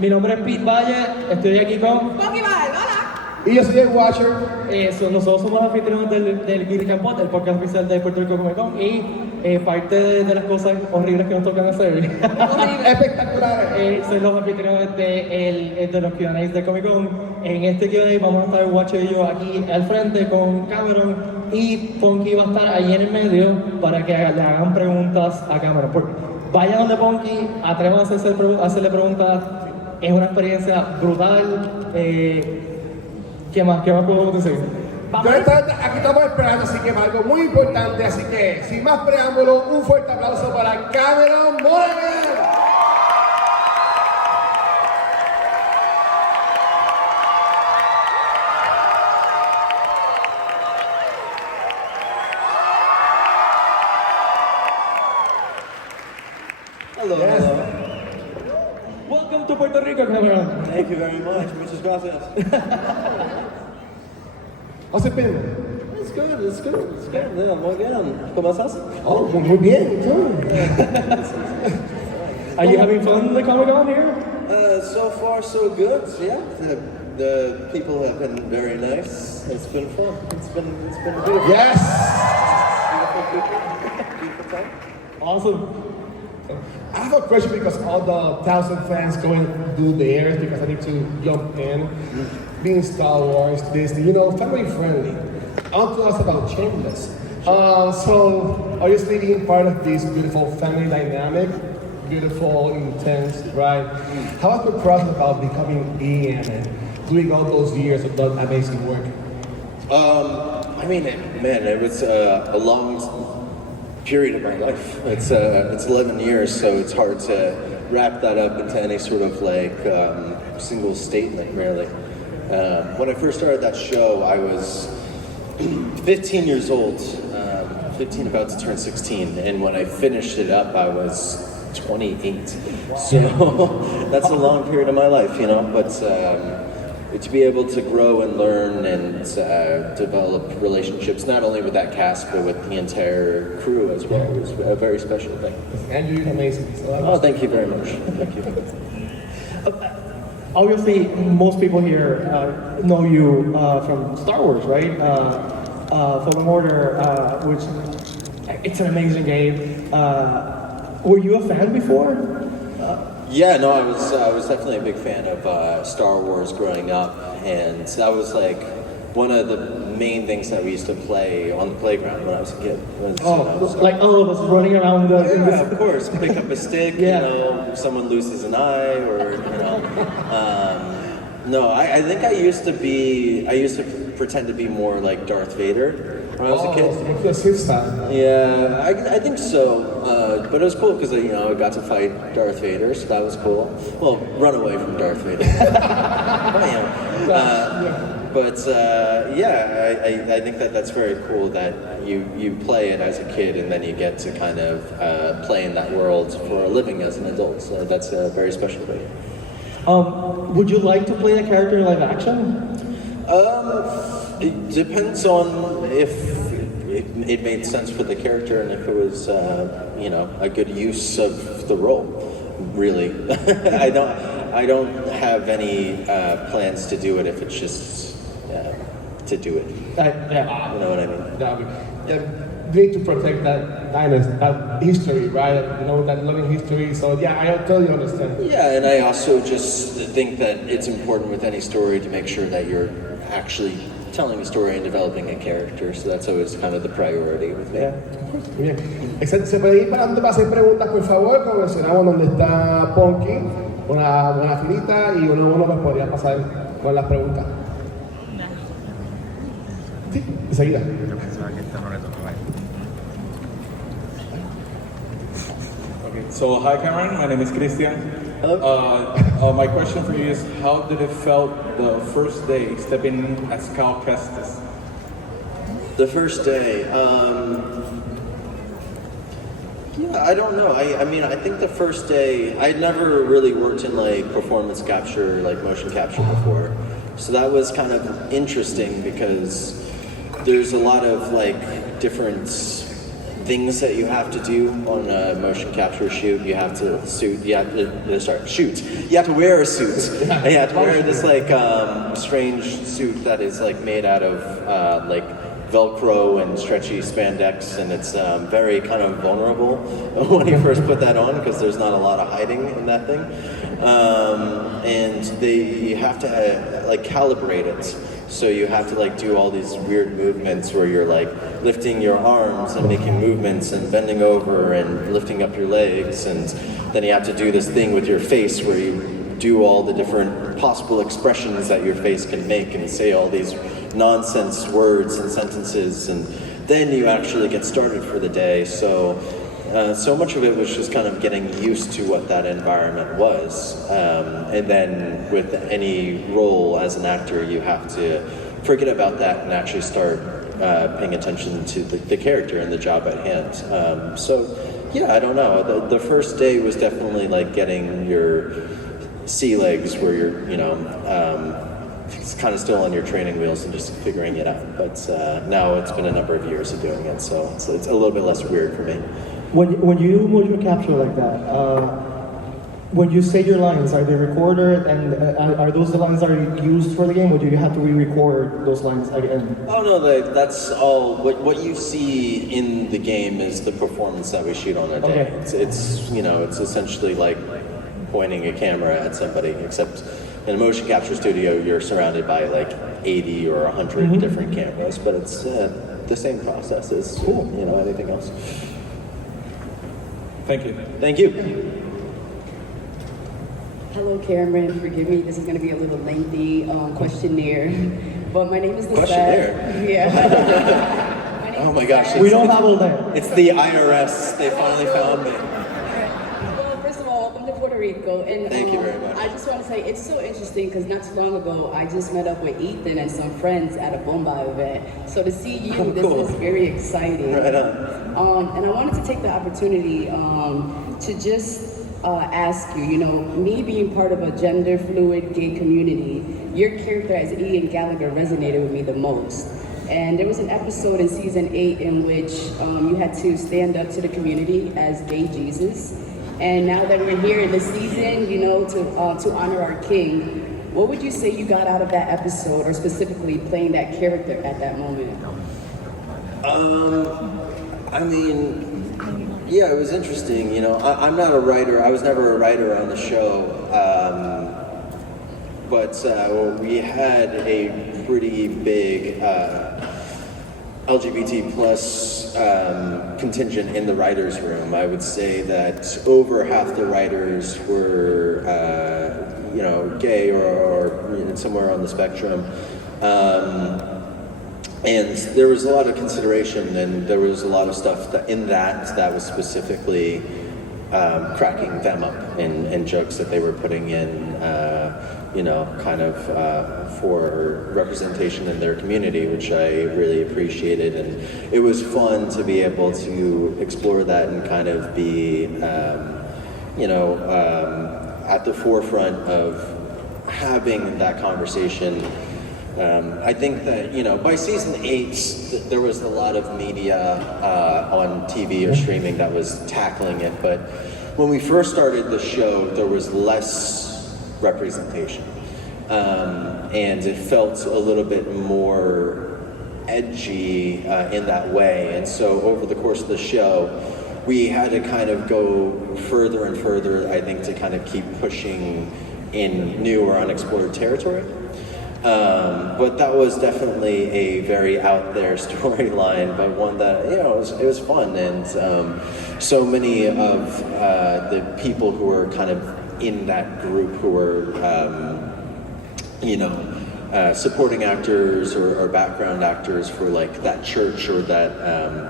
Mi nombre es Pete Valle, estoy aquí con... Pete Valle, hola. Y yo soy el Watcher. Nosotros somos anfitriones del Geekrican Pod, el podcast oficial de Puerto Rico Comic Con, y parte de las cosas horribles que nos tocan hacer. Espectacular. Soy los anfitriones de los Q&As de Comic Con. En este Q&A vamos a estar Watcher y yo aquí al frente con Cameron, y Punky va a estar ahí en el medio para que le hagan preguntas a Cameron. Vayan donde Punky, atrévanse a hacerle preguntas. Es una experiencia brutal. ¿Qué más podemos decir? Aquí estamos esperando, así que algo muy importante, así que sin más preámbulo, un fuerte aplauso para Cameron Monaghan. Hello, Yes. hello. Welcome to Puerto Rico, Cameron. Thank you very much. Muchas gracias. How's it been? It's good. Yeah, muy bien. ¿Cómo estás? Oh, muy bien, too. Are you having fun in the Comic Con here? So far, so good. Yeah, the people have been very nice. It's been fun. It's been beautiful. Yes. Beautiful time. Awesome. I have a question because all the 1,000 fans going do theirs because I need to jump in. Being Star Wars, Disney, family friendly. I want to ask about Shameless. So, obviously being part of this beautiful family dynamic, beautiful, intense, right? How was the process about becoming Ian and doing all those years of that amazing work? I mean, man, it was a long period of my life. It's 11 years, so it's hard to wrap that up into any sort of single statement, really. When I first started that show, I was 15 years old, 15 about to turn 16, and when I finished it up, I was 28. So that's a long period of my life, but to be able to grow and learn and develop relationships, not only with that cast, but with the entire crew as well, was a very special thing. And you're amazing. Oh, thank you very much. Thank you. Obviously, most people here know you from Star Wars, right? Fallen Order, which it's an amazing game. Were you a fan before? Yeah, no, I was definitely a big fan of Star Wars growing up, and that was one of the main things that we used to play on the playground when I was a kid. Like all of us running around. Yeah, of course. Pick up a stick. Yeah. Someone loses an eye, or No, I think I used to pretend to be more like Darth Vader when I was a kid. That's his style. Yeah, I think so. But it was cool because I got to fight Darth Vader, so that was cool. Well, run away from Darth Vader. I think that's very cool that you play it as a kid and then you get to kind of play in that world for a living as an adult. So that's a very special thing. Would you like to play a character in live action? It depends on if it made sense for the character and if it was, a good use of the role. Really, I don't have any plans to do it if it's just to do it. Yeah. You know what I mean? We need to protect that dynasty, that history, right? That loving history. So yeah, I totally understand. Yeah, and I also just think that it's important with any story to make sure that you're actually telling a story and developing a character. So that's always kind of the priority with me. Yeah. Bien. Excelente. ¿Se puede ir para adelante para hacer preguntas, por favor? Como mencionamos, donde está Punky, una buena filita y uno pues podría pasar con las preguntas. Sí, enseguida. Okay, so hi Cameron, my name is Christian. Hello. My question for you is, how did it felt the first day stepping as Cal Kestis? The first day, I don't know. I mean, I think the first day, I'd never really worked in performance capture, motion capture before. So that was kind of interesting because there's a lot of different things that you have to do on a motion capture shoot. You have to shoot. You have to wear a suit. And you have to wear this like strange suit that is like made out of like Velcro and stretchy spandex, and it's very kind of vulnerable when you first put that on because there's not a lot of hiding in that thing. And you have to like calibrate it. So you have to like do all these weird movements where you're like lifting your arms and making movements and bending over and lifting up your legs, and then you have to do this thing with your face where you do all the different possible expressions that your face can make and say all these nonsense words and sentences, and then you actually get started for the day. So much of it was just kind of getting used to what that environment was. And then with any role as an actor, you have to forget about that and actually start paying attention to the character and the job at hand. So yeah, I don't know. The first day was definitely like getting your sea legs where you're, it's kind of still on your training wheels and just figuring it out. But now it's been a number of years of doing it, so it's a little bit less weird for me. When you motion capture like that, when you say your lines, are they recorded, and are those the lines that are used for the game, or do you have to re-record those lines again? Oh no, that's all. What you see in the game is the performance that we shoot on a day. Okay. It's essentially like pointing a camera at somebody, except in a motion capture studio, you're surrounded by like 80 or 100 different cameras, but it's the same process as anything else. Thank you. Thank you. Hello, Cameron. Forgive me, this is going to be a little lengthy questionnaire, but my name is Questionnaire? Yeah. Oh my gosh. We don't have all day. It's the IRS. They finally found me. Well, first of all, welcome to Puerto Rico. And Thank you very much. I just want to say, it's so interesting because not too long ago, I just met up with Ethan and some friends at a Bomba event. So to see you, cool. This is very exciting. Right on. And I wanted to take the opportunity to just ask you, me being part of a gender fluid gay community, your character as Ian Gallagher resonated with me the most. And there was an episode in season 8 in which you had to stand up to the community as gay Jesus. And now that we're here in the season, to honor our king, what would you say you got out of that episode, or specifically playing that character at that moment? Yeah, it was interesting. I'm not a writer. I was never a writer on the show, but we had a pretty big LGBT plus contingent in the writers' room. I would say that over half the writers were, gay or somewhere on the spectrum. And there was a lot of consideration, and there was a lot of stuff that was specifically cracking them up and jokes that they were putting in, for representation in their community, which I really appreciated. And it was fun to be able to explore that and kind of be, at the forefront of having that conversation. I think that, by season 8, there was a lot of media on TV or streaming that was tackling it, but when we first started the show, there was less representation. And it felt a little bit more edgy in that way. And so over the course of the show, we had to kind of go further and further, I think, to kind of keep pushing in new or unexplored territory. But that was definitely a very out there storyline, but one that, it was fun. And so many of the people who were kind of in that group who were, supporting actors or background actors for like that church or that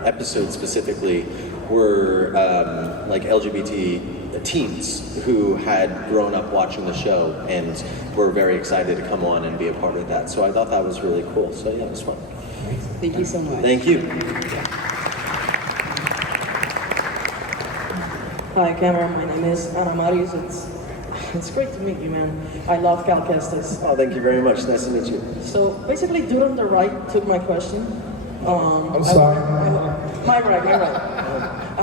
episode specifically were like LGBT teens who had grown up watching the show and were very excited to come on and be a part of that. So I thought that was really cool. So yeah, it was fun. Thank you so much. Thank you. Hi, Cameron. My name is Ana Marius. It's great to meet you, man. I love Cal Kestis. Oh, thank you very much. Nice to meet you. So basically, Dude on the Right took my question. I'm sorry. My right.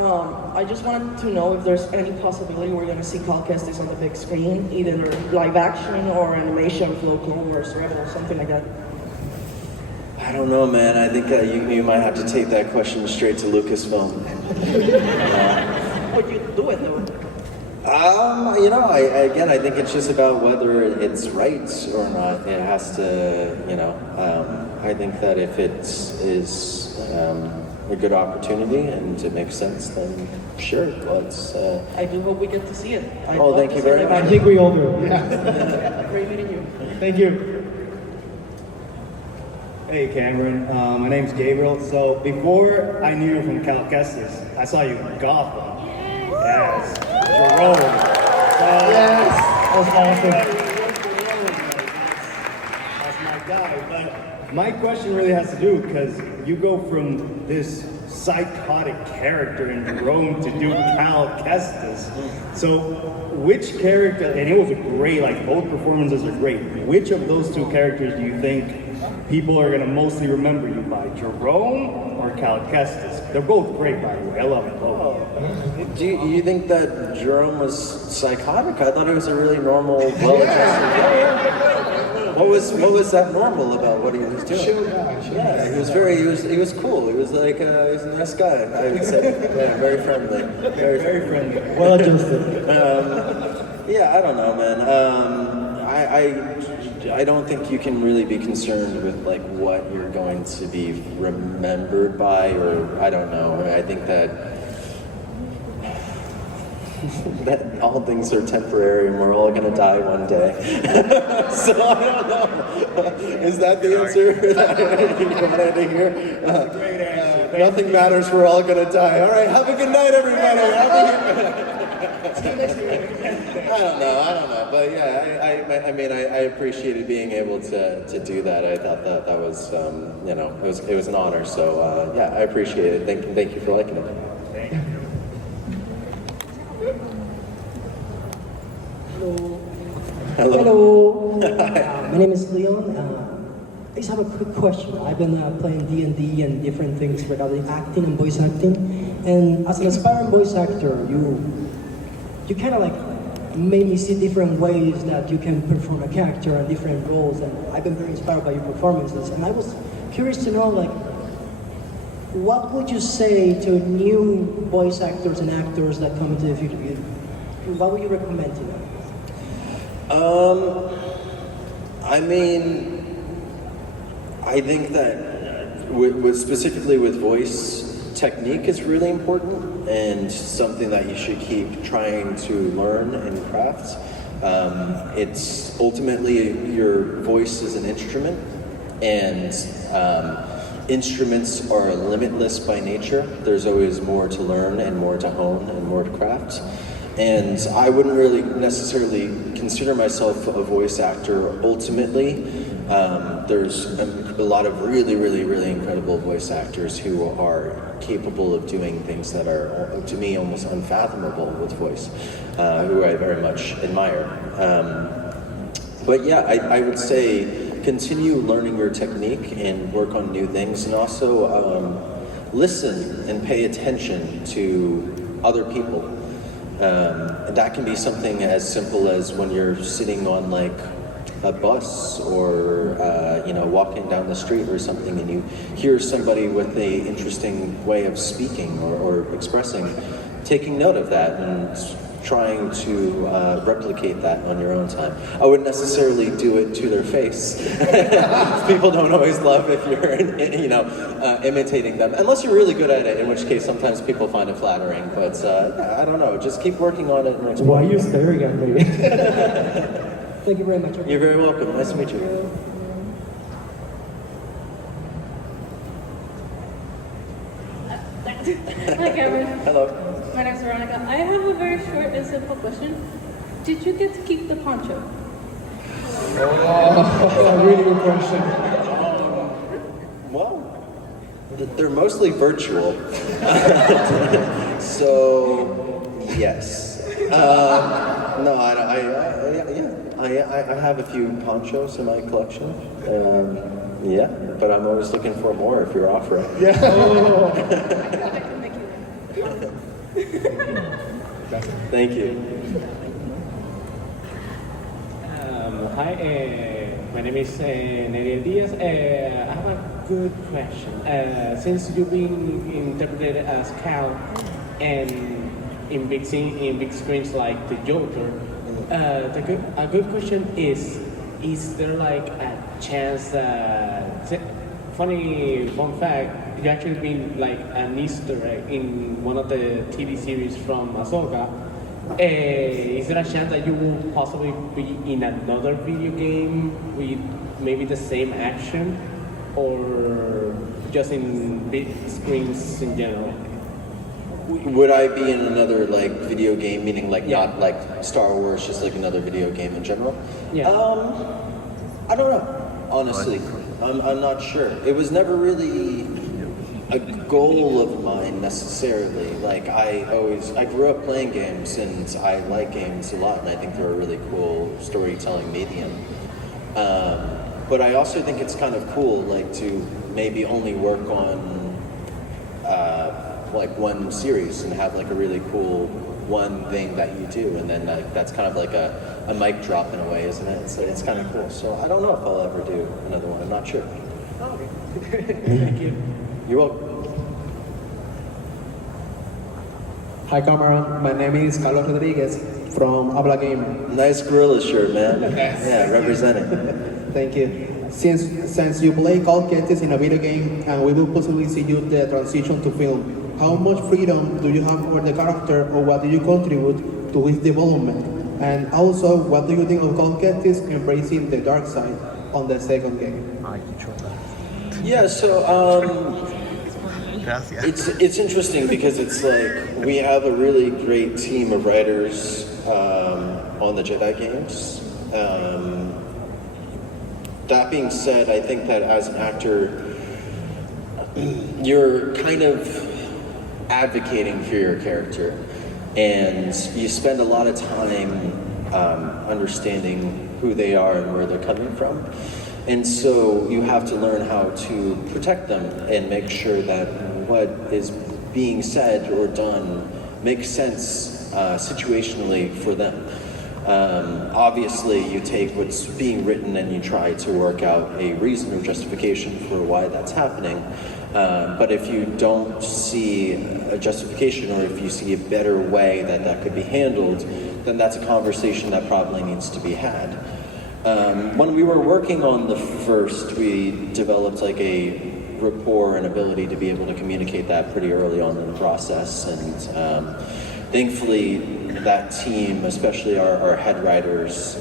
I just wanted to know if there's any possibility we're going to see Cal Kestis on the big screen, either live action or animation, Flow Clone Wars, Rebel, something like that. I don't know, man. I think you might have to take that question straight to Lucasfilm. But you do it though. You know, I think it's just about whether it's right or not. It has to, you know, I think that if it is a good opportunity and it makes sense, then sure, let's... I do hope we get to see it. Oh, thank you very much. I think we all do. Great meeting you. Thank you. Hey Cameron, my name's Gabriel. So before I knew you from Cal Kestis, I saw you in Gotham. Yes. Jerome. Yes. That was awesome. That's my guy. But my question really has to do because you go from this psychotic character in Jerome to do Cal Kestis. So which character, and it was a great, like both performances are great. Which of those two characters do you think people are going to mostly remember you by, Jerome or Cal Kestis? They're both great, by the way. I love it. Do you think that Jerome was psychotic? I thought he was a really normal, well-adjusted guy. What was that normal about what he was doing? Chill guy. Yeah, he was cool. He was like, he was a nice guy, I would say. Yeah, very friendly. Very friendly. Well adjusted. Yeah, I don't know, man. I don't think you can really be concerned with like what you're going to be remembered by, or I don't know. I think that all things are temporary and we're all gonna die one day. So I don't know. Is that the answer you wanted to hear? That's a great answer. Nothing matters. We're all gonna die. All right. Have a good night, everybody. I don't know, but yeah, I mean, I appreciated being able to do that. I thought that was, you know, it was an honor. So yeah, I appreciate it. Thank you for liking it. Thank you. Hello. My name is Leon. I just have a quick question. I've been playing D&D and different things regarding acting and voice acting. And as an aspiring voice actor, you kind of like made me see different ways that you can perform a character and different roles. And I've been very inspired by your performances. And I was curious to know, like, what would you say to new voice actors and actors that come into the future? What would you recommend to them? I mean, I think that specifically with voice, technique is really important and something that you should keep trying to learn and craft. It's ultimately your voice is an instrument, and instruments are limitless by nature. There's always more to learn and more to hone and more to craft. And I wouldn't really necessarily consider myself a voice actor ultimately. There's a lot of really incredible voice actors who are capable of doing things that are, to me, almost unfathomable with voice, who I very much admire. But yeah, I would say continue learning your technique and work on new things, and also listen and pay attention to other people. That can be something as simple as when you're sitting on like a bus or you know, walking down the street or something, and you hear somebody with an interesting way of speaking or expressing, taking note of that and trying to replicate that on your own time. I wouldn't necessarily do it to their face. People don't always love if you're, you know, imitating them, unless you're really good at it, in which case sometimes people find it flattering. But yeah, I don't know, just keep working on it and explore. Why are you staring at me? Thank you very much. You're very welcome. Nice to meet you. Hi, Cameron. Hello. My name's Veronica. I have a very short and simple question. Did you get to keep the poncho? Oh, really good question. Well, they're mostly virtual. So, yes. No, I have a few ponchos in my collection. Yeah, but I'm always looking for more if you're offering. Yeah. I can make you one. That's it. Thank you. Hi, my name is Neriel Diaz. I have a good question. Since you've been interpreted as Cal and in big screens like the Joker, a good question is there like a chance that, funny fun fact, you actually been like an Easter egg in one of the TV series from Ahsoka. Is there a chance that you will possibly be in another video game with maybe the same action, or just in big screens in general? Would I be in another like video game, meaning like not like Star Wars, just like another video game in general? Yeah. I don't know. Honestly, I'm not sure. It was never really a goal of mine necessarily. Like I grew up playing games, and I like games a lot, and I think they're a really cool storytelling medium. But I also think it's kind of cool, like to maybe only work on like one series and have like a really cool one thing that you do, and then that's kind of like a mic drop in a way, isn't it? So it's kind of cool. So I don't know if I'll ever do another one. I'm not sure. Thank you. You're welcome. Hi Cameron, my name is Carlos Rodriguez from Habla Gamer. Nice gorilla shirt, man. Yeah, representing. Thank you. Since you play Call Kestis in a video game and we will possibly see you the transition to film, how much freedom do you have for the character, or what do you contribute to his development? And also, what do you think of Call Kestis embracing the dark side on the second game? Yeah, so it's interesting because it's like we have a really great team of writers on the Jedi games. That being said, I think that as an actor, you're kind of advocating for your character, and you spend a lot of time understanding who they are and where they're coming from. And so you have to learn how to protect them and make sure that what is being said or done makes sense situationally for them. Obviously, you take what's being written and you try to work out a reason or justification for why that's happening. But if you don't see a justification, or if you see a better way that that could be handled, then that's a conversation that probably needs to be had. When we were working on the first, we developed like a rapport and ability to be able to communicate that pretty early on in the process. And thankfully, that team, especially our head writers,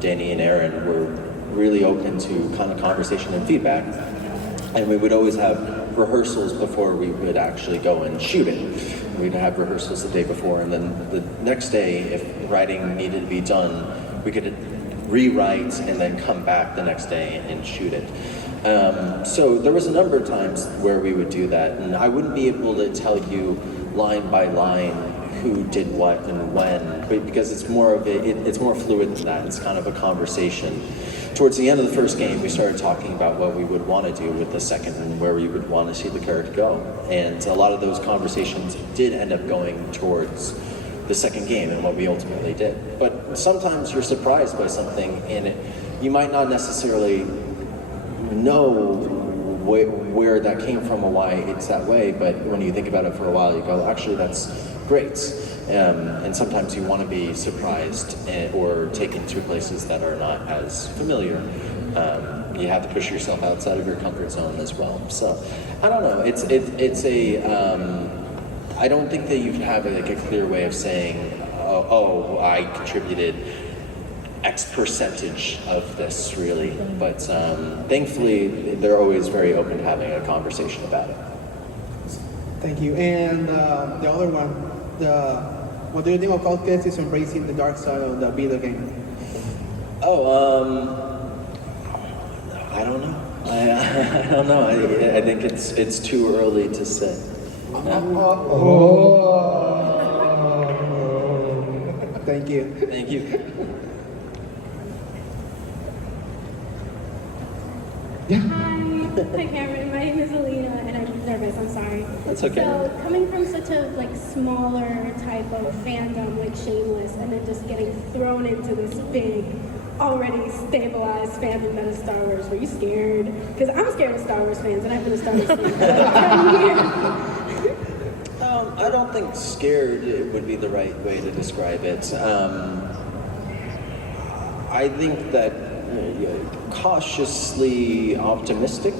Danny and Aaron, were really open to kind of conversation and feedback. And we would always have rehearsals before we would actually go and shoot it. We'd have rehearsals the day before, and then the next day, if writing needed to be done, we could rewrite and then come back the next day and shoot it. So there was a number of times where we would do that, and I wouldn't be able to tell you line by line who did what and when, but because it's more of it's more fluid than that. It's kind of a conversation. Towards the end of the first game, we started talking about what we would want to do with the second and where we would want to see the character go. And a lot of those conversations did end up going towards the second game and what we ultimately did. But sometimes you're surprised by something, and you might not necessarily know where that came from or why it's that way, but when you think about it for a while, you go, actually, that's great. And sometimes you want to be surprised or taken to places that are not as familiar. You have to push yourself outside of your comfort zone as well. So, I don't know. It's a. I don't think that you have like a clear way of saying, oh, I contributed X percentage of this, really. But thankfully, they're always very open to having a conversation about it. Thank you. And the other one, what do you think of Call Kestis embracing the dark side of the video game? I don't know. I don't know. I think it's too early to say. Thank you. Thank you. Hi. Hi, Cameron. My name is Alina, and I'm nervous, I'm sorry. That's okay. So coming from such a like smaller type of fandom like Shameless, and then just getting thrown into this big, already stabilized fandom that is Star Wars, were you scared? Because I'm scared of Star Wars fans, and I've been a Star Wars fan for like 10 years. I don't think scared would be the right way to describe it. I think that cautiously optimistic,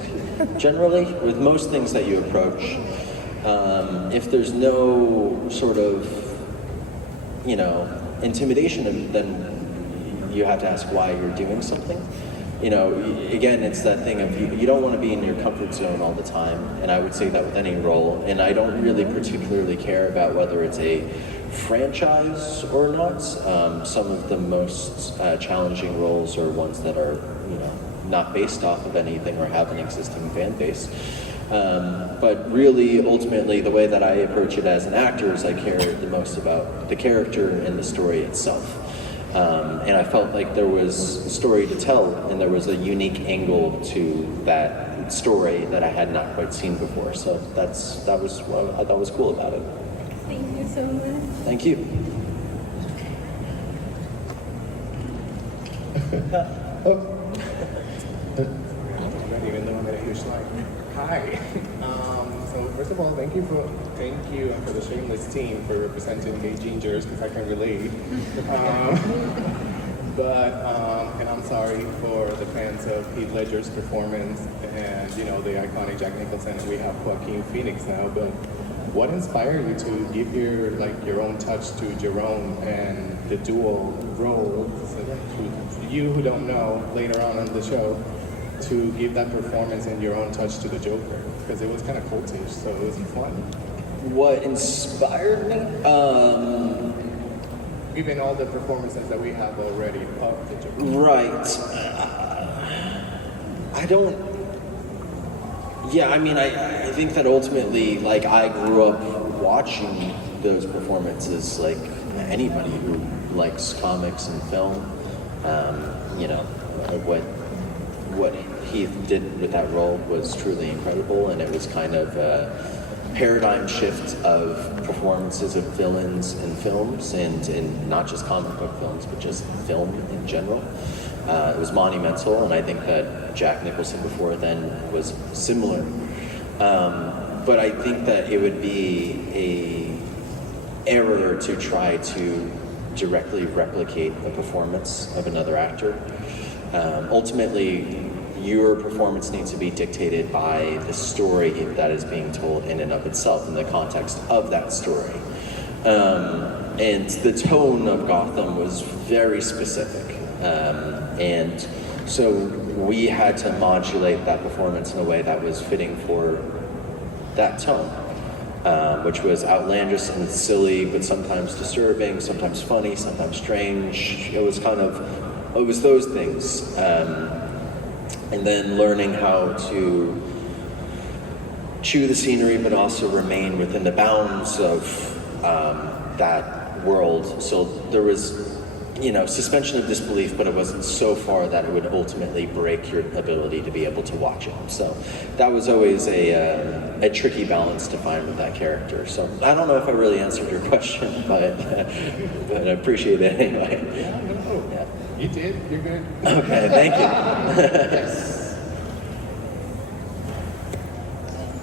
generally, with most things that you approach. If there's no sort of, intimidation, then you have to ask why you're doing something. Again, it's that thing of you don't want to be in your comfort zone all the time, and I would say that with any role, and I don't really particularly care about whether it's a franchise or not. Some of the most challenging roles are ones that are, not based off of anything or have an existing fan base. But really, ultimately, the way that I approach it as an actor is I care the most about the character and the story itself. And I felt like there was a story to tell, and there was a unique angle to that story that I had not quite seen before. So that was what I thought was cool about it. Thank you so much. Thank you. Even though I'm at a huge line. Hi. So first of all, thank you and for the Shameless team for representing gay gingers, because I can relate. And I'm sorry for the fans of Heath Ledger's performance and the iconic Jack Nicholson, and we have Joaquin Phoenix now. But what inspired you to give your own touch to Jerome and the dual role? So to you who don't know, later on in the show, to give that performance and your own touch to the Joker, because it was kind of cultish, so it was fun. What inspired me? Given all the performances that we have already of the Joker. Right. I think that ultimately, I grew up watching those performances like anybody who likes comics and film. What Heath did with that role was truly incredible, and it was kind of a paradigm shift of performances of villains in films, and not just comic book films, but just film in general. It was monumental, and I think that Jack Nicholson before then was similar. But I think that it would be a error to try to directly replicate a performance of another actor. Ultimately, your performance needs to be dictated by the story that is being told in and of itself, in the context of that story. And the tone of Gotham was very specific. And so we had to modulate that performance in a way that was fitting for that tone, which was outlandish and silly, but sometimes disturbing, sometimes funny, sometimes strange. It was those things. And then learning how to chew the scenery, but also remain within the bounds of that world. So there was, suspension of disbelief, but it wasn't so far that it would ultimately break your ability to be able to watch it. So that was always a tricky balance to find with that character. So I don't know if I really answered your question, but I appreciate it anyway. Yeah. You did. You're good. Okay, thank you. Yes.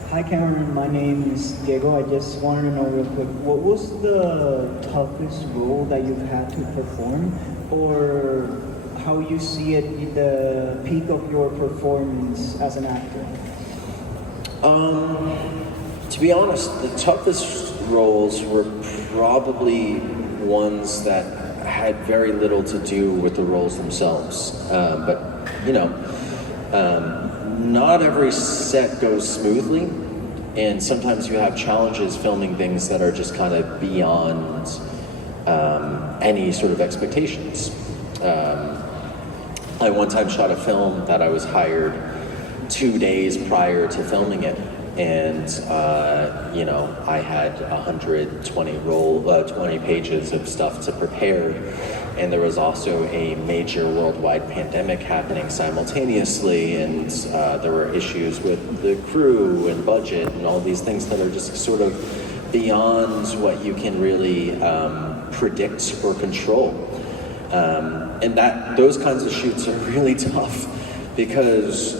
Hi Cameron, my name is Diego. I just wanted to know real quick, what was the toughest role that you've had to perform, or how you see it in the peak of your performance as an actor? To be honest, the toughest roles were probably ones that had very little to do with the roles themselves. But not every set goes smoothly, and sometimes you have challenges filming things that are just kind of beyond any sort of expectations. I one time shot a film that I was hired 2 days prior to filming it, and you know, I had 20 pages of stuff to prepare, and there was also a major worldwide pandemic happening simultaneously, and there were issues with the crew and budget and all these things that are just sort of beyond what you can really predict or control. And those kinds of shoots are really tough because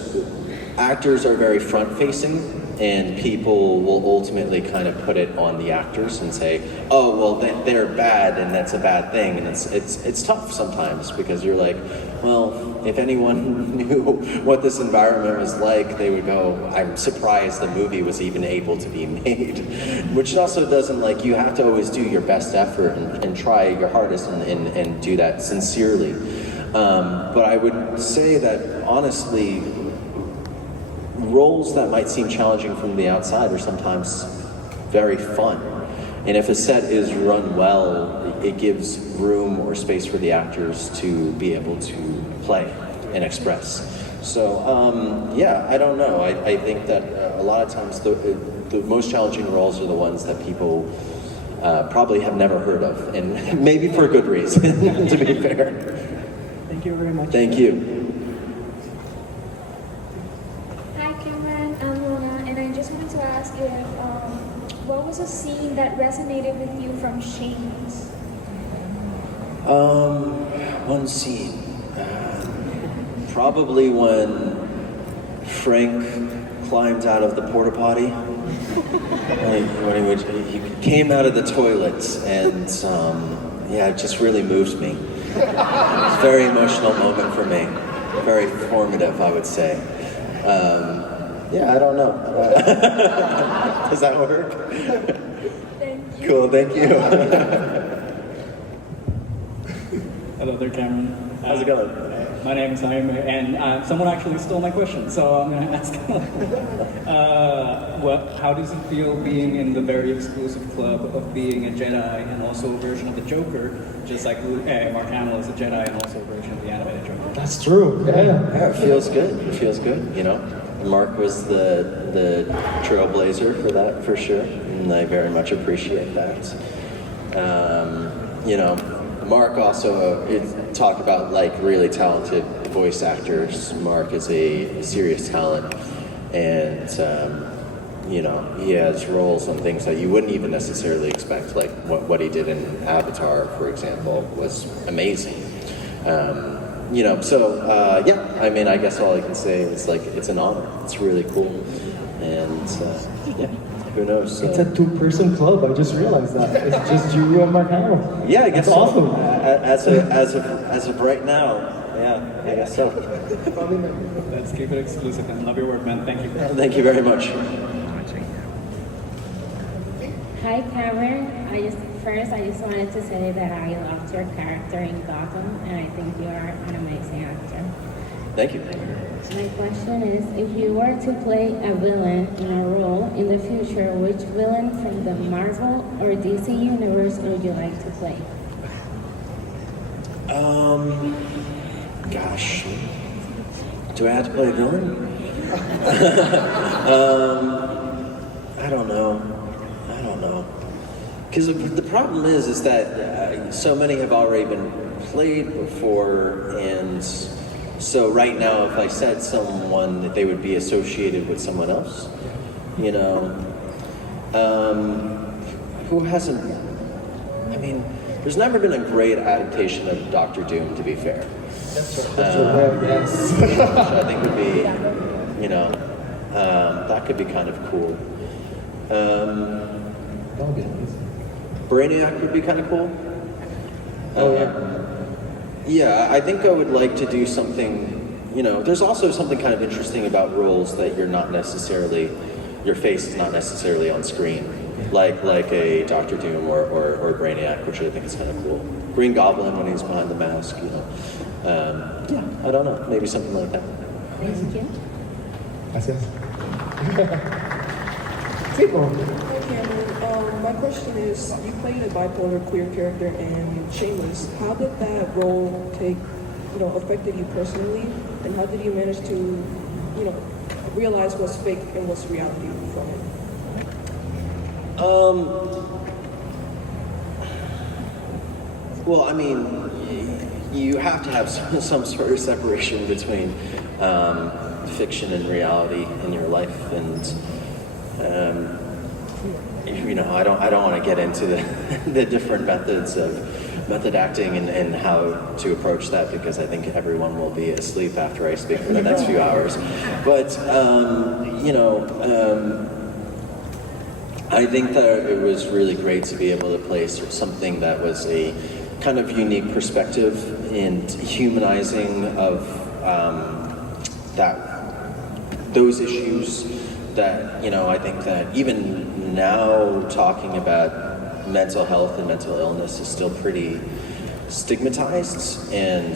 actors are very front-facing, and people will ultimately kind of put it on the actors and say, oh, well, they're bad and that's a bad thing. And it's tough sometimes because you're like, well, if anyone knew what this environment was like, they would go, I'm surprised the movie was even able to be made. Which also doesn't, like, you have to always do your best effort and try your hardest and do that sincerely. But I would say that, honestly, roles that might seem challenging from the outside are sometimes very fun. And if a set is run well, it gives room or space for the actors to be able to play and express. So, yeah, I don't know. I think that a lot of times the most challenging roles are the ones that people probably have never heard of, and maybe for good reason, to be fair. Thank you very much. Thank you. Hi, Cameron, I'm Luna, and I just wanted to ask you, what was a scene that resonated with you from Shameless? One scene. Probably when Frank climbed out of the porta potty. when he came out of the toilets, and yeah, it just really moved me. It was a very emotional moment for me. Very formative, I would say. Yeah, I don't know. Does that work? Thank you. Cool, thank you. Hello there, Cameron. How's it going? My name is Naomi, and someone actually stole my question, so I'm going to ask. How does it feel being in the very exclusive club of being a Jedi and also a version of the Joker, just like Mark Hamill is a Jedi and also a version of the animated Joker? That's true. Yeah, it feels good. It feels good. You know, Mark was the trailblazer for that, for sure, and I very much appreciate that. You know, Mark also talk about like really talented voice actors. Mark is a serious talent, and you know, he has roles on things that you wouldn't even necessarily expect. Like what he did in Avatar, for example, was amazing. You know, so yeah. I mean, I guess all I can say is like it's an honor. It's really cool, and yeah. Who knows? It's a two-person club. I just realized that. It's just you and Mark Hamill. Yeah, I guess that's awesome. As of right now, yeah, I guess so. Let's keep it exclusive and love your work, man. Thank you. Thank you very much. Hi, Cameron. I just wanted to say that I loved your character in Gotham, and I think you are an amazing actor. Thank you. My question is, if you were to play a villain in a role in the future, which villain from the Marvel or DC universe would you like to play? Gosh. Do I have to play a villain? I don't know. Because the problem is that so many have already been played before, and so right now, if I said someone, that they would be associated with someone else, you know. Who hasn't? I mean, there's never been a great adaptation of Doctor Doom, to be fair. Yes. Which I think would be, you know, that could be kind of cool. That would be amazing. Brainiac would be kind of cool. Yeah, I think I would like to do something, you know, there's also something kind of interesting about roles that you're not necessarily, your face is not necessarily on screen. Like a Doctor Doom or Brainiac, which I think is kind of cool. Green Goblin when he's behind the mask, you know. Yeah, I don't know, maybe something like that. Thank you. Gracias. Hi, Cameron. My question is, you played a bipolar queer character in Shameless. How did that role affected you personally, and how did you manage to, realize what's fake and what's reality from it? Well, I mean, you have to have some sort of separation between fiction and reality in your life, and you know, I don't want to get into the different methods of method acting and how to approach that, because I think everyone will be asleep after I speak for the next few hours. But you know, I think that it was really great to be able to play something that was a kind of unique perspective and humanizing of those issues that, you know, I think that even now talking about mental health and mental illness is still pretty stigmatized and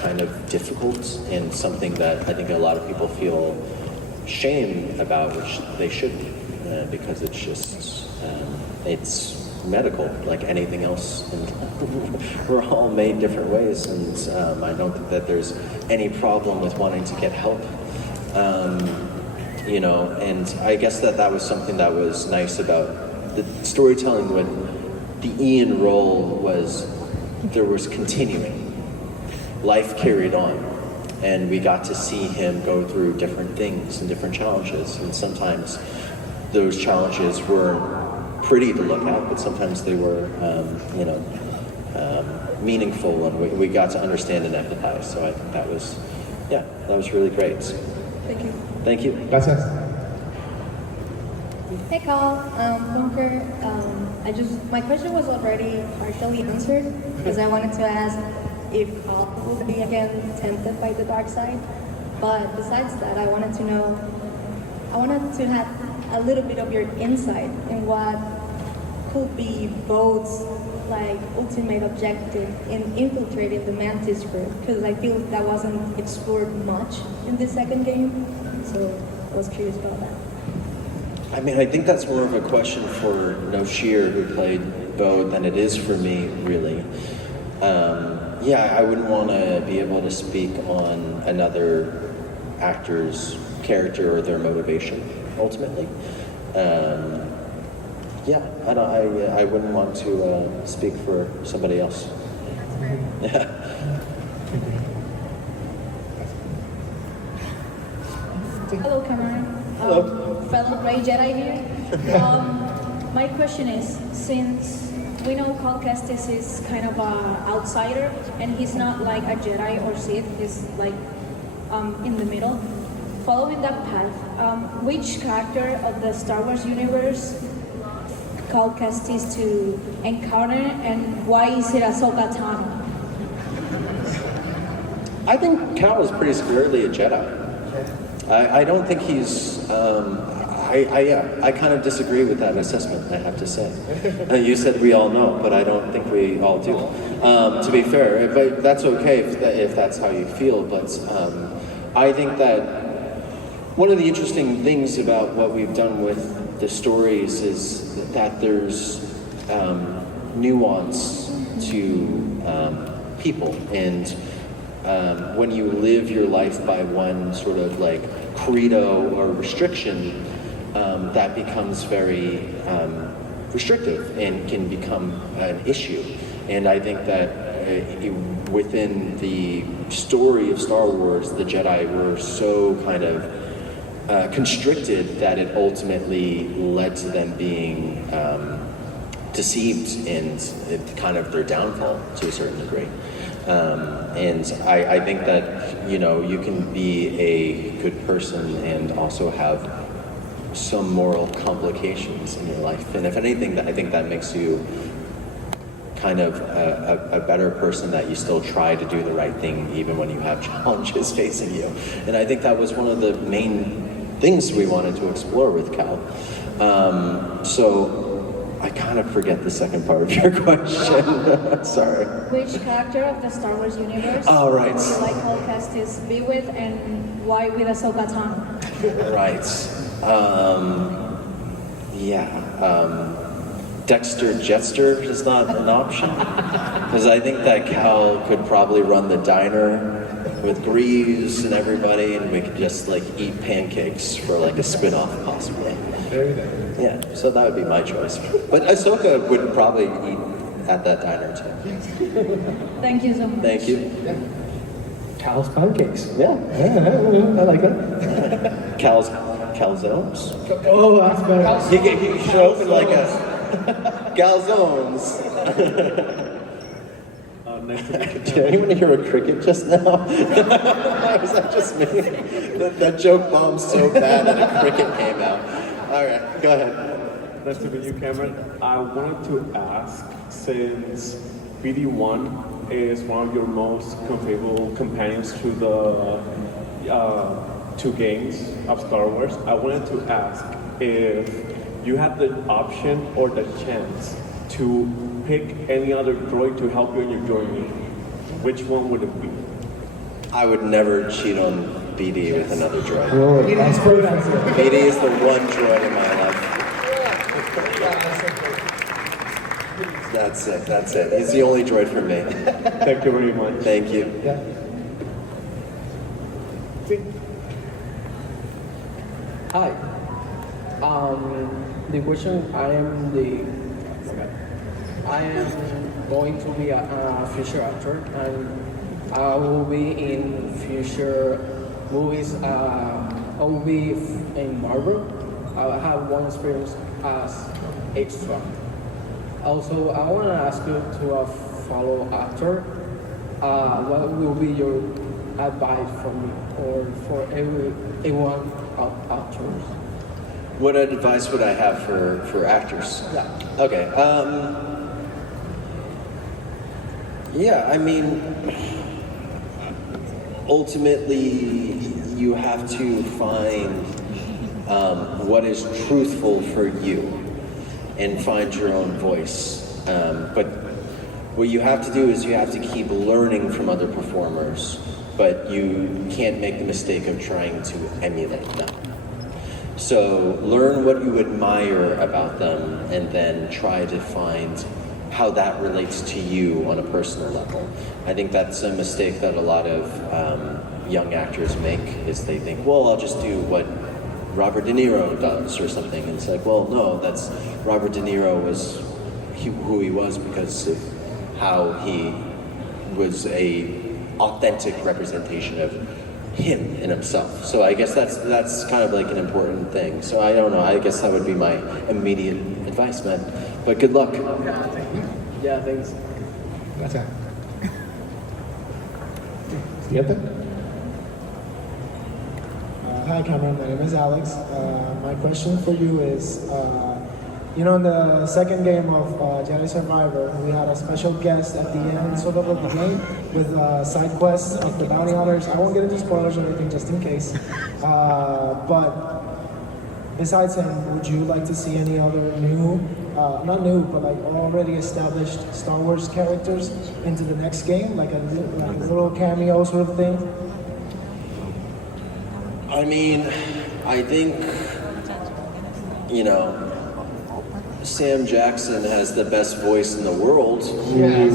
kind of difficult, and something that I think a lot of people feel shame about, which they shouldn't, because it's just, it's medical like anything else, and we're all made different ways, and I don't think that there's any problem with wanting to get help. You know, and I guess that was something that was nice about the storytelling with the Ian role, was there was continuing. Life carried on, and we got to see him go through different things and different challenges, and sometimes those challenges were pretty to look at, but sometimes they were, you know, meaningful, and we got to understand and empathize. So I think that was, yeah, that was really great. Thank you. Thank you. Gracias. Hey Carl, Bunker. My question was already partially answered, because I wanted to ask if Carl would be again tempted by the dark side. But besides that, I wanted to have a little bit of your insight in what could be Bode's like ultimate objective in infiltrating the Mantis group, because I feel that wasn't explored much in the second game, so I was curious about that. I mean, I think that's more of a question for Noshir, who played Bode, than it is for me, really. Yeah, I wouldn't want to be able to speak on another actor's character or their motivation, ultimately. Yeah, I wouldn't want to speak for somebody else. Yeah. Hello, Cameron. Hello. Fellow Grey Jedi here. My question is, since we know Cal Kestis is kind of an outsider, and he's not like a Jedi or Sith, he's like in the middle. Following that path, which character of the Star Wars universe Cal Kestis to encounter, and why is it Ahsoka Tano? I think Cal is pretty squarely a Jedi. I don't think he's. I kind of disagree with that assessment, I have to say. You said we all know, but I don't think we all do. To be fair, but that's okay if that's how you feel. But I think that one of the interesting things about what we've done with the stories is that there's nuance to people, and when you live your life by one sort of like credo or restriction, that becomes very restrictive and can become an issue. And I think that within the story of Star Wars, the Jedi were so kind of constricted that it ultimately led to them being deceived and kind of their downfall to a certain degree. And I think that, you know, you can be a good person and also have some moral complications in your life. And if anything, I think that makes you kind of a better person, that you still try to do the right thing even when you have challenges facing you. And I think that was one of the main things we wanted to explore with Cal. So I kind of forget the second part of your question. Sorry. Which character of the Star Wars universe right. would you like Cal Kestis be with, and why with Ahsoka Tano? Right. Dexter Jetster is not an option, because I think that Cal could probably run the diner with Greaves and everybody, and we could just like eat pancakes for like a spin-off possibly. Very nice. Yeah, so that would be my choice. But Ahsoka would probably eat at that diner too. Thank you so much. Thank you. Cal's pancakes. Yeah, I like that. Calzones? Oh, that's better. He show up in like a calzones. Nice to meet you. Did anyone hear a cricket just now? Was that just me? That joke bombed so bad that a cricket came out. All right, go ahead. Nice to meet you, Cameron. I wanted to ask, since BD1 is one of your most comfortable companions through the 2 games of Star Wars, I wanted to ask if you had the option or the chance to pick any other droid to help you in your journey, which one would it be? I would never cheat on BD with another droid. Oh, that's perfect. BD is the one droid in my life. That's it. He's the only droid for me. Thank you very much. Thank you. Yeah. Hi. The question, I am going to be a future actor, and I will be in future movies. I will be in Marvel. I have one experience as extra. Also, I want to ask you to a fellow actor, what will be your advice for me or for everyone actors? What advice would I have for actors? Yeah. Okay. Yeah, I mean, ultimately, you have to find what is truthful for you and find your own voice. But what you have to do is you have to keep learning from other performers, but you can't make the mistake of trying to emulate them. So learn what you admire about them and then try to find how that relates to you on a personal level. I think that's a mistake that a lot of young actors make, is they think, well, I'll just do what Robert De Niro does or something. And it's like, well, no, that's Robert De Niro was who he was because of how he was a authentic representation of him in himself. So I guess that's kind of like an important thing. So I don't know, I guess that would be my immediate advice, man. But good luck. Yeah, thanks. Gracias. Siguiente. Hi Cameron, my name is Alex. My question for you is, in the second game of Jedi Survivor, we had a special guest at the end, sort of at the game, with side quests of the bounty hunters. I won't get into spoilers or anything, just in case. But besides him, would you like to see any other new, not new, but like already established Star Wars characters into the next game, like a little cameo sort of thing? I mean, I think, Sam Jackson has the best voice in the world. Yes.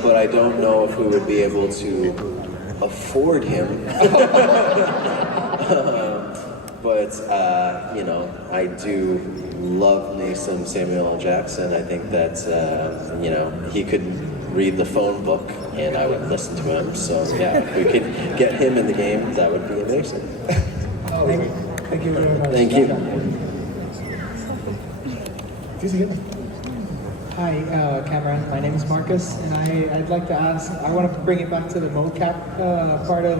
But I don't know if we would be able to afford him. But I do love me some Samuel L. Jackson. I think that, he could read the phone book and I would listen to him. So yeah, if we could get him in the game, that would be amazing. Thank you very much. Thank you. Hi, Cameron. My name is Marcus, and I'd like to ask, I want to bring it back to the mocap part of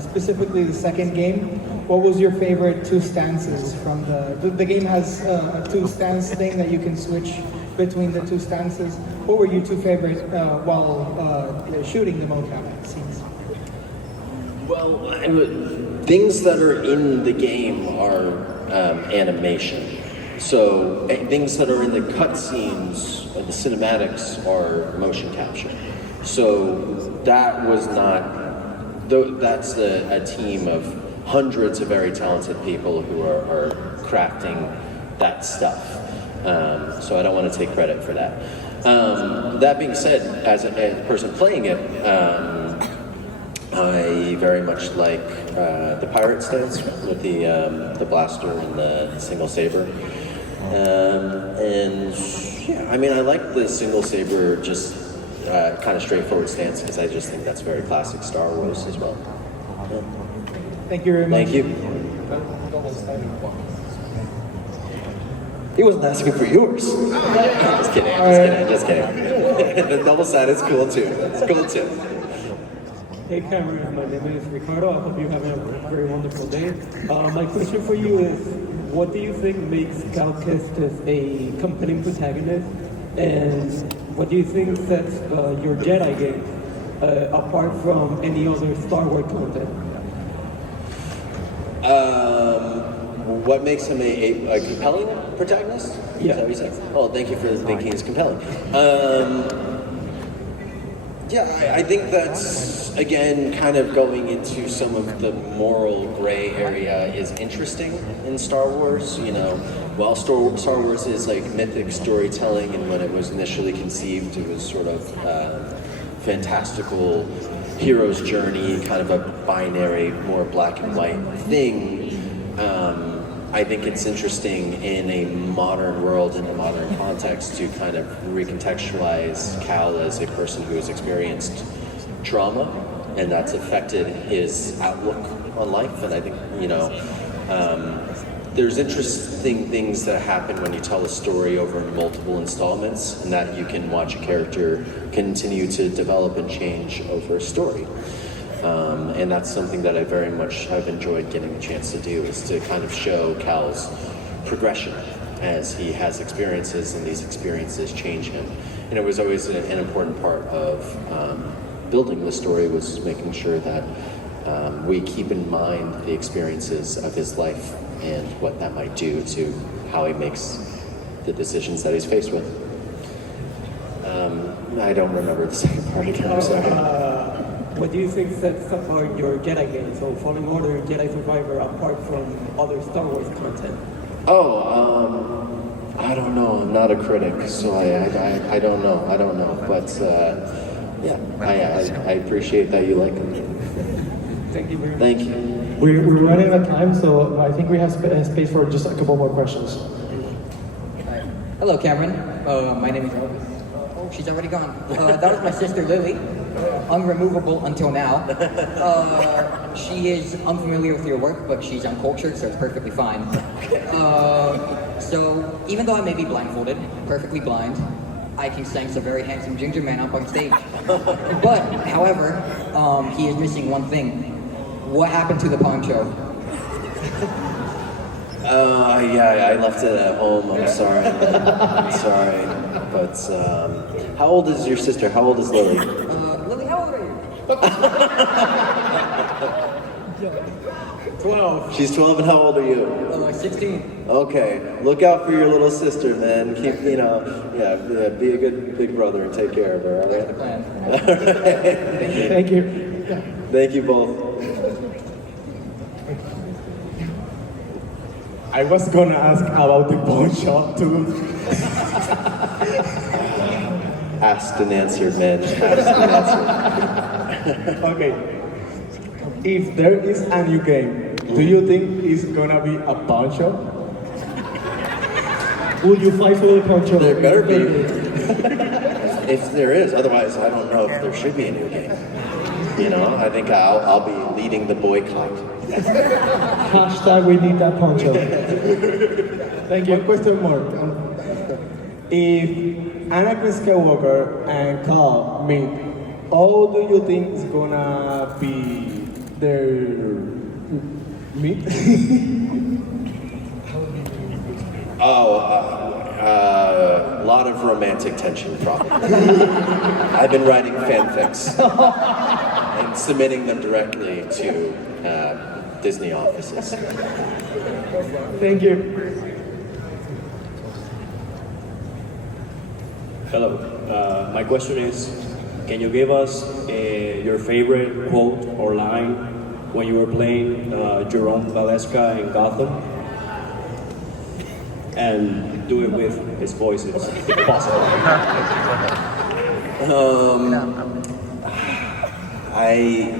specifically the second game. What was your favorite 2 stances from the game has a 2 stance thing that you can switch between the 2 stances. What were your 2 favorite while shooting the mocap scenes? Well, things that are in the game are animation. So things that are in the cutscenes, the cinematics, are motion capture. So that was not, that's a team of hundreds of very talented people who are crafting that stuff. So I don't want to take credit for that. That being said, as a person playing it, I very much like the pirate stance with the blaster and the single saber. And yeah, I mean, I like the single saber, just kind of straightforward stance, because I just think that's very classic Star Wars as well. Yeah. Thank you very much. Thank you. He wasn't asking for yours. Just kidding, just kidding. The double side is cool too. It's cool too. Hey Cameron, my name is Ricardo. I hope you're having a very wonderful day. My question for you is, what do you think makes Cal Kestis a compelling protagonist? And what do you think sets your Jedi game apart from any other Star Wars content? What makes him a compelling protagonist? Yeah. Is that what you said? Oh, thank you for thinking he's compelling. Yeah, I think that's, again, kind of going into some of the moral gray area is interesting in Star Wars. You know, while Star Wars is like mythic storytelling, and when it was initially conceived, it was sort of fantastical hero's journey, kind of a binary, more black and white thing. I think it's interesting in a modern world, in a modern context, to kind of recontextualize Cal as a person who has experienced trauma, and that's affected his outlook on life. And I think, you know, there's interesting things that happen when you tell a story over multiple installments, and that you can watch a character continue to develop and change over a story. And that's something that I very much have enjoyed getting a chance to do, is to kind of show Cal's progression as he has experiences, and these experiences change him. And it was always an important part of building the story, was making sure that we keep in mind the experiences of his life and what that might do to how he makes the decisions that he's faced with. I don't remember the second part again, I'm sorry. What do you think sets apart your Jedi game, so Fallen Order and Jedi Survivor, apart from other Star Wars content? I don't know. I'm not a critic, so I don't know. But yeah, I appreciate that you like it. Thank you very much. Thank you. We're running out of time, so I think we have space for just a couple more questions. Hello, Cameron. My name is Elvis. Oh, she's already gone. That was my sister, Lily. Unremovable until now. She is unfamiliar with your work, but she's uncultured, so it's perfectly fine. So even though I may be blindfolded, perfectly blind, I can sense a very handsome ginger man up on stage. But, however, he is missing one thing. What happened to the poncho? Yeah, I left it at home. I'm sorry. I'm sorry. But how old is your sister? How old is Lily? Lily, how old are you? 12. She's 12, and how old are you? 16. Okay, look out for your little sister, man. Keep, you know, yeah, be a good big brother and take care of her. All right? That's the plan. All right. Thank you. Thank you both. I was gonna ask about the pawn shop too. Asked and answered, man. Asked and answered. Okay. If there is a new game, do you think it's gonna be a pawn shop? Would you fight for the poncho? There better be. If there is, otherwise I don't know if there should be a new game. You know, I think I'll be leading the boycott. Hashtag we need that poncho. Thank you. One question more. If Anakin Skywalker and Cal meet, how do you think is gonna be their meet? A lot of romantic tension, probably. I've been writing fanfics and submitting them directly to Disney offices. Thank you. Hello. My question is, can you give us your favorite quote or line when you were playing Jerome Valeska in Gotham? And do it with his voices, if possible. I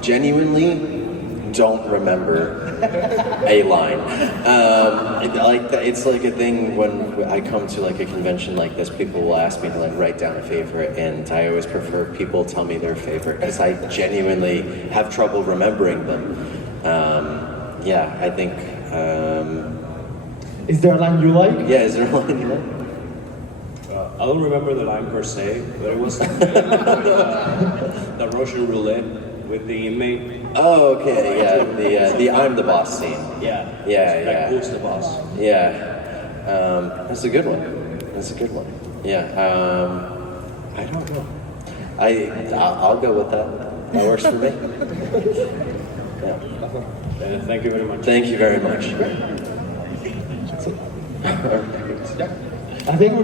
genuinely don't remember a line. It's like a thing when I come to like a convention like this, people will ask me to like write down a favorite, and I always prefer people tell me their favorite because I genuinely have trouble remembering them. Yeah, I think. Is there a line you like? Yeah, is there a line you like? I don't remember the line per se, but it was the Russian roulette with the inmate. Oh, okay, yeah, the I'm the boss scene. Yeah. Yeah. Who's the boss? Yeah, that's a good one. That's a good one. Yeah, I don't know. I'll go with that. That works for me. Yeah. Thank you very much. Thank you very much. I think,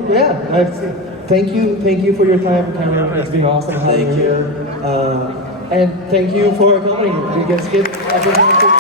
thank you for your time, Cameron. It's been awesome having you here. And thank you for coming. You can skip everything.